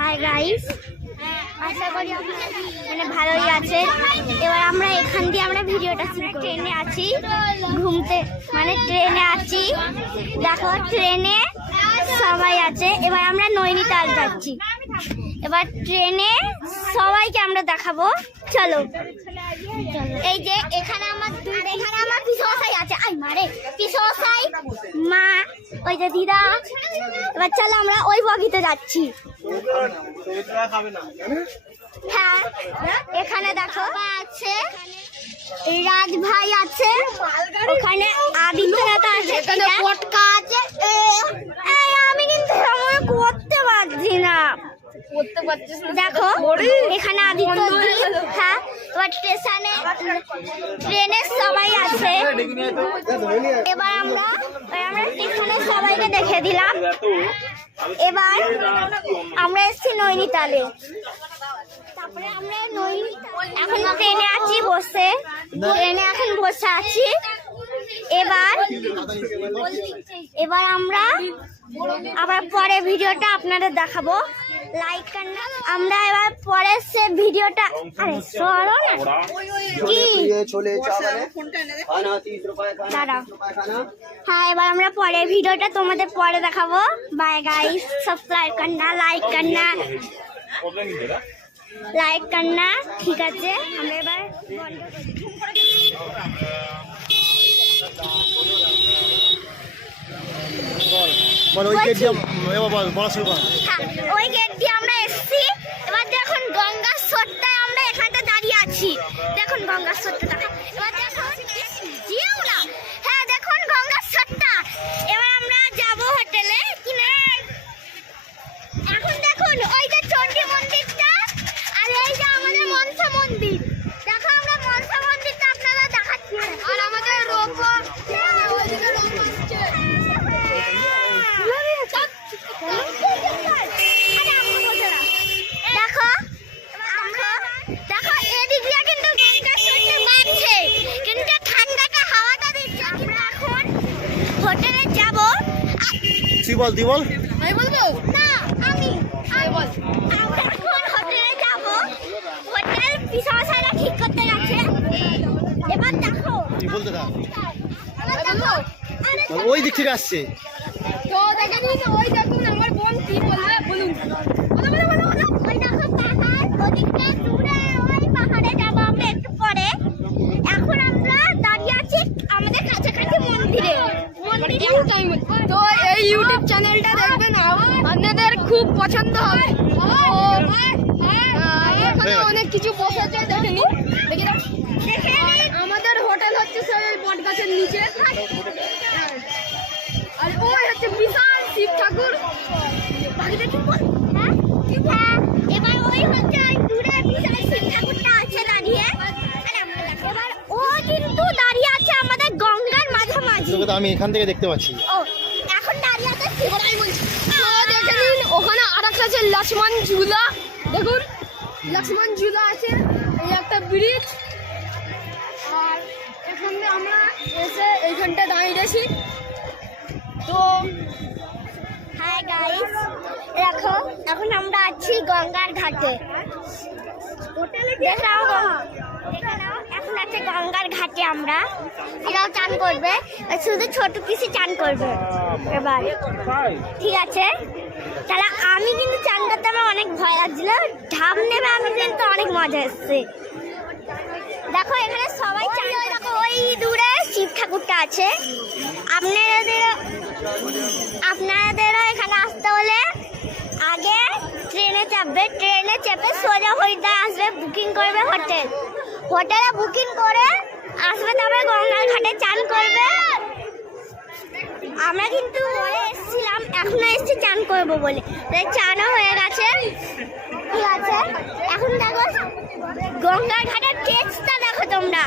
Hi guys, আশা করি মানে ভালোই আছে। এবার আমরা এখান দিয়ে আমরা ভিডিওটা শুরু করি। ট্রেনে আছি, ঘুমতে মানে ট্রেনে আছি, দেখো ট্রেনে সবাই আছে। এবার আমরা নৈনিতাল যাচ্ছি। এবার ট্রেনে সবাইকে আমরা দেখাবো, চলো। এই যে এখানে আমার পিসমশাই আছে, আই মারে পিসমশাই, মা, ওই যে দিদা। এবার চলো আমরা ওই বগিতে যাচ্ছি। হ্যাঁ, এখানে দেখো আছে রাজ ভাই আছে, ওখানে আদিত্যনাথ আছে, এখানে পটকা আছে। আমি কিন্তু সময় করতে পারছি না, দেখো এখানে আদিত্য। হ্যাঁ, এবার ট্রেনে সবাই আছে। এবার আমরা স্টেশনে সবাইকে দেখে দিলাম। এবার আমরা এসেছি নৈনিতালে। তারপরে আমরা এখন ট্রেনে আছি, এখন বসে আছি। এবার আমরা আবার পরে ভিডিওটা আপনাদের দেখাবো। লাইক করনা। আমরা এবার পরে সে ভিডিওটা, আরে সরো না কি দাঁড়া। হ্যাঁ, এবার আমরা পরে ভিডিওটা তোমাদের পরে দেখাবো। বাই গাইস, সাবস্ক্রাইব করনা, লাইক করনা, ঠিক আছে। আমরা এবার ওই গেট দিয়ে আমরা এসছি। এবার দেখুন গঙ্গার স্রোতটায় আমরা এখানটা দাঁড়িয়ে আছি। দেখুন গঙ্গার স্রোতটা, এবার যেও না। হ্যাঁ, দেখুন গঙ্গার স্রোতটা। এবার আমরা যাবো হোটেলে কিনা। এখন দেখুন ওই যে চণ্ডী মন্দিরটা, আর এই যে আমাদের মনসা মন্দির। দেখো আমরা মনসা মন্দিরটা আপনারা দেখাচ্ছি। আর আমাদের রোপো দিবল আমি বলবো না, আমি বল। আমরা এখন হোটেলে যাব, হোটেল পিসমশাইরা ঠিক করতে গেছে। এবার দেখো কি বলতে দাও, দেখো ওই দিক থেকে আসছে তো দেখে নিন। ওই দেখুন আমার বোন কি বলবে, বলুন। ওই দেখো পাহাড়, ওদিকটা দূরে ওই পাহাড়ে যাব আমরা একটু পরে। এখন আমরা দাঁড়িয়ে আছি আমাদের কাছাকাছি মন্দিরে। তো এই ইউটিউব চ্যানেলটা দেখবেন, আপনাদের খুব পছন্দ হবে। এখানে অনেক কিছু বসেছে, দেখে নিন। আমাদের হোটেল হচ্ছে সেই বট গাছের নিচে। আর ওই হচ্ছে বিশাল শিব ঠাকুর। এবার ওই হচ্ছে দূরে বিশাল শিব ঠাকুরটা আছে দাঁড়িয়ে। এবার ও কিন্তু দাঁড়িয়ে আছে আমাদের গঙ্গার মাঝামাঝি। আমি এখান থেকে দেখতে পাচ্ছি। ও এখন দাঁড়িয়ে আছে, দেখে নিন। ওখানে আর একটা আছে লক্ষ্মণ ঝুলা, দেখুন লক্ষ্মণ ঝুলা আছে। এই একটা ব্রিজ। আর এখানে আমরা এসে এইখানটা দাঁড়িয়েছি। তো হাই গাইস, দেখো এখন আমরা আছি গঙ্গার ঘাটে। এখন আছে গঙ্গার ঘাটে। আমরা এরাও চান করবে, শুধু ছোট পিসি চান করবে এবার, ঠিক আছে। তাহলে আমি কিন্তু চান করতে আমার অনেক ভয় লাগছিল, ঢাপ নেবে আমি কিন্তু অনেক মজা এসছে। দেখো এখানে সবাই চান করে, দেখো ওই দূরে শিব ঠাকুরটা আছে। আপনাদেরও এখানে আসতে হলে আগে ট্রেনে চাপবে, ট্রেনে চেপে সোজা হরিদ্বার আসবে, বুকিং করবে হোটেলে বুকিং করে আসবে, তারপরে গঙ্গার ঘাটে চান করবে। আমরা কিন্তু এসেছিলাম, এখনো এসেছি চান করবো বলে, তাই চানও হয়ে গেছে। ঠিক আছে, এখন দেখো গঙ্গার ঘাটের তেজটা দেখো, তোমরা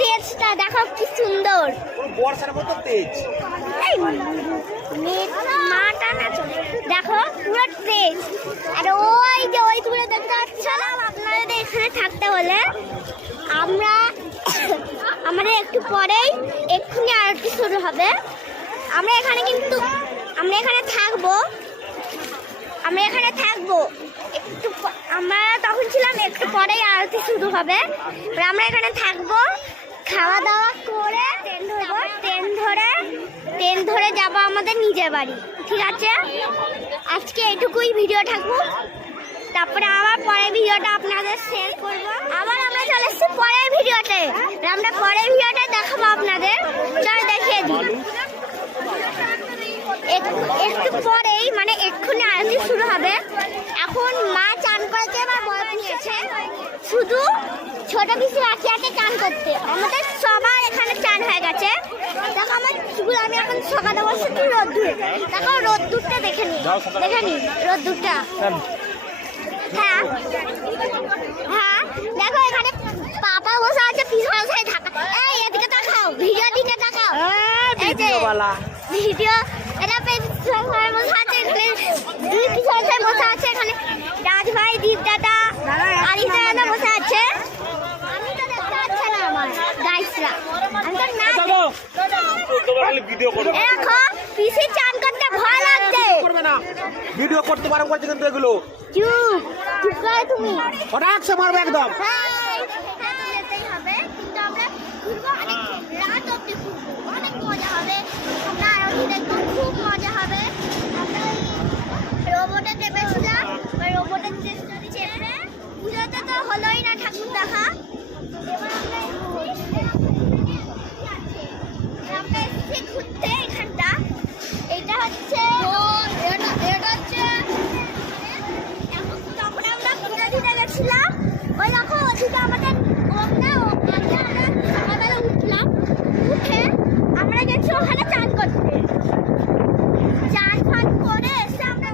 তেজটা দেখো কি সুন্দর, বর্ষার মতো তেজ। এই মাটা না চলে, দেখো পুরো তেজ। আর ওই যে ওই দূরে দেখতে পাচ্ছিলাম, আপনাদের এখানে থাকতে হলে আমাদের একটু পরেই এক্ষুনি আরতি শুরু হবে। আমরা এখানে থাকবো একটু, আমরা তখন ছিলাম একটু পরেই আরতি শুরু হবে। আমরা এখানে থাকবো, খাওয়া দাওয়া করে ট্রেন ধরে যাবো আমাদের নিজের বাড়ি। ঠিক আছে, আজকে এইটুকুই ভিডিও থাকবো, তারপরে আবার পরের ভিডিওটা আপনাদের শেয়ার করবো। আবার আমরা চলে এসেছি পরের ভিডিওতে, আমরা পরের ভিডিওটা দেখাবো আপনাদের। চল দেখিয়ে দিই, একটু পরেই মানে এক্ষুনি আরতি শুরু হবে। এখন মা চান করেছে, এবার বড় নিয়েছে, শুধু ছোট পিসি বাকি আছে চান করতে। আমাদের সবার এখানে চান হয়ে গেছে। দেখো আমি এখন সকালে বসে রোদ্দুরে, দেখো রোদ্দুরটা দেখে নি রোদ্দুরটা। হ্যাঁ দেখো এখানে পাপা বসে আছে, পিছনে থাকা। এই এদিকে তাকাও, ভিডিও দিকে তাকাও, এই যে ভিডিও, এটা পিছনে বসে আছে, এখানে দুই পিছনে বসে আছে, এখানে রাজ ভাই, দীপ দাদা, আলিশা দাদা বসে আছে। আমি তো দেখতে পাচ্ছি না আমার গাইসরা, আমি তো না দেখো পিসি চান করতে ভয় লাগছে, ভিডিও করতে পারো করতে, কিন্তু এগুলো চুপ করে তুমি ফটাকছে মারবে একদম। যেতেই হবে, কিন্তু আমরা ঘুরবো অনেক রাত অব্দি, ঘুরবো অনেক মজা হবে, আমরা আরতি দেখবো, খুব মজা হবে। আমরা ওই রোবটে চেপেছিলাম, ওই রোবটের চেপে পুজোতে তো হলোই না ঠাকুর দেখা। এবার আমরা এসেছি ঘুরতে এখানটা, এটা হচ্ছে তখন আমরা পুজো দিতে গেছিলাম। ওই দেখো ওদিকে আমাদের সকালবেলা উঠলাম, উঠে আমরা গেছি ওখানে চান করতে। চান ফান করে এসে আমরা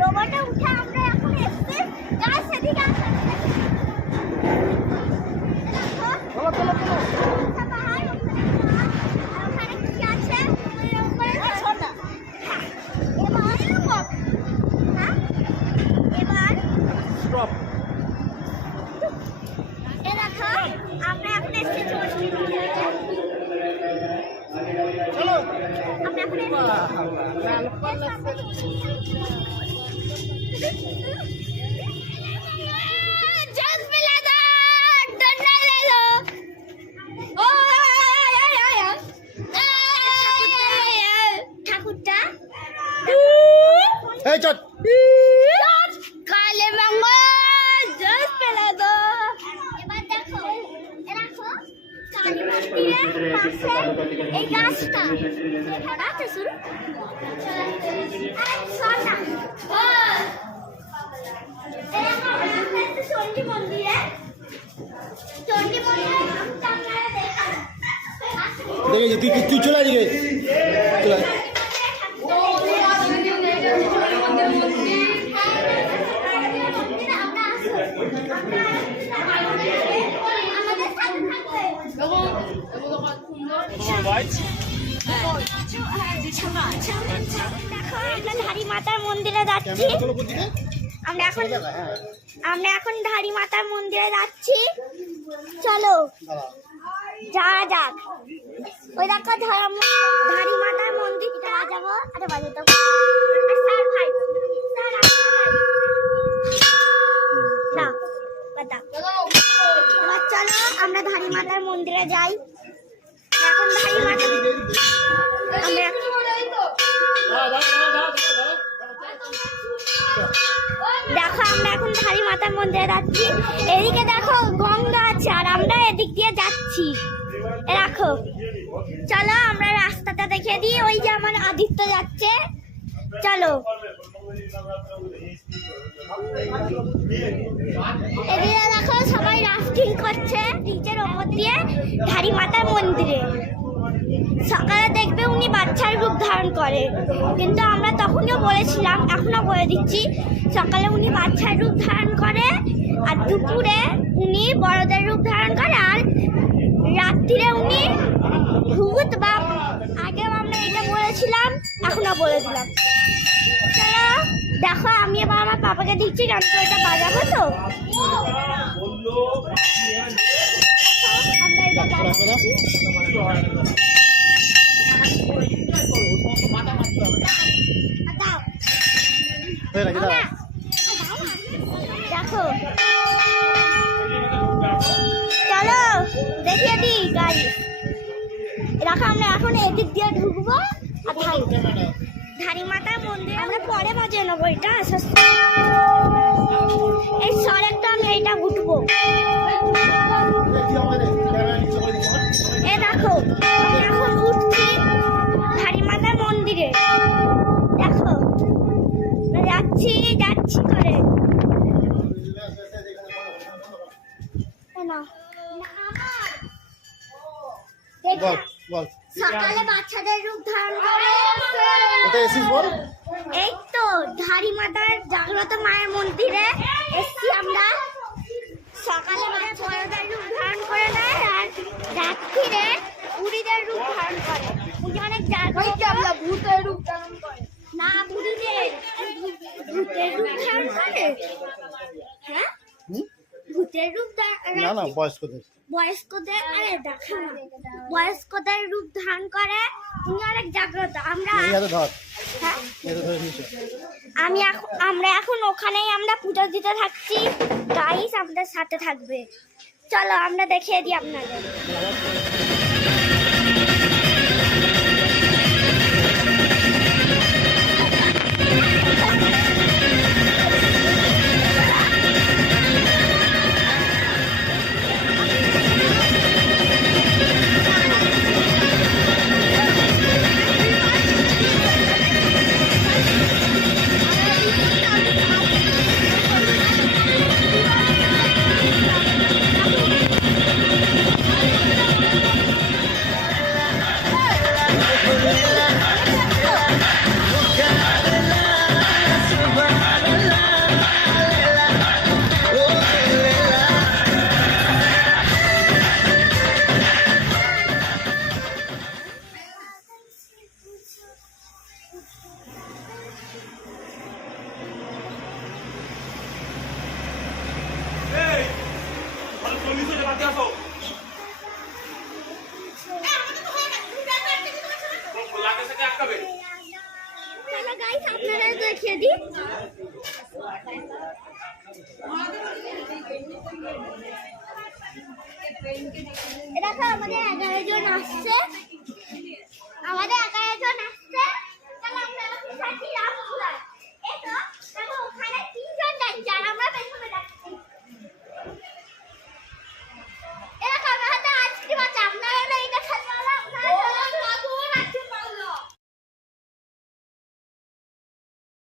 রোবটে উঠে আমরা এখন এসছি গাছ সেদিকে। ওখানে কি আছে এবার আমরা এখন এসেছি ষষ্ঠী মন্দিরে। আমরা এখন ঠাকুরটা এই চট কালে মঙ্গল জস পেলা দো। এবার দেখো কালী মন্দিরের পাশে এই গাছটা আছে শুরু চণ্ডী মন্দিরে দেখেছি, তুই চলে দিকে চলে। ধারী মাতার মন্দিরে যাচ্ছি আমরা এখন ধারী মাতার মন্দিরে যাচ্ছি। চলো যাওয়া যাক। ওই দেখো ধারী মাতার মন্দিরটা যাবো। আরে বাজে তো স্যার ভাই, স্যার না বাতা। এবার চলো আমরা ধারী মাতার মন্দিরে যাই। এখন ধারী মাতা দেখো আমরা এখন ধারী মাতার মন্দিরে যাচ্ছি। এদিকে দেখো এদিক দিয়ে যাচ্ছি। রাখো, চলো আমরা রাস্তাটা দেখিয়ে দিই। ওই যে আমার আদিত্য যাচ্ছে, চলো। এদিকে দেখো সবাই রাফটিং করছে ব্রিজের ওপর দিয়ে ধারী মাতার মন্দিরে। সকালে দেখবে উনি বাচ্চার রূপ ধারণ করে, কিন্তু আমরা তখনও বলেছিলাম, এখনো বলে দিচ্ছি, সকালে উনি বাচ্চার রূপ ধারণ করে, আর দুপুরে উনি বড়দের রূপ ধারণ করে, আর রাত্রিরে উনি ভূত বা, আগেও আমরা এটা বলেছিলাম, এখনো বলে দিলাম। চলো দেখো, আমি এবার আমার পাপাকে দিচ্ছি, গান তো এটা বাজাবো তো। আমরা এটা বাজাচ্ছি। দেখো, চলো দেখিয়ে দিই গাড়ি। দেখো আমরা এখন এদিক দিয়ে ঢুকবো, আর ধারী মাতার মন্দির আমরা পরে বাজিয়ে নেবো। এটা এই সড়কটা আমি এইটা উঠবো। এ দেখো আমি এখন উঠছি ধারী মাতার মন্দিরে। দেখো যাচ্ছি যাচ্ছি করে। সকালে বাচ্চাদের রূপ ধারণ করে এই তো ধারী মাতার জাগ্রত মায়ের মন্দিরে এসছি আমরা। সকালে বড়দের রূপ ধারণ করে দেয়, আর রাত্রিরে বুড়িদের রূপ ধারণ করে। উনি অনেক জাগ্রত, ভূতের রূপ ধারণ করে না, বুড়িদের ভূতের রূপ ধারণ করে। হ্যাঁ, ভূতের রূপ না বয়স্কদের আরে দেখা না, বয়স্কদের রূপ ধারণ করে। উনি অনেক জাগ্রত। আমরা আমরা এখন ওখানেই আমরা পুজো দিতে থাকছি। গাইস আমাদের সাথে থাকবে, চলো আমরা দেখিয়ে দিই আপনাদের। চলো গাইস আপনারা দেখিয়ে দিই। দেখো আমাদের 11 জন আসছে, আমাদের 11 জন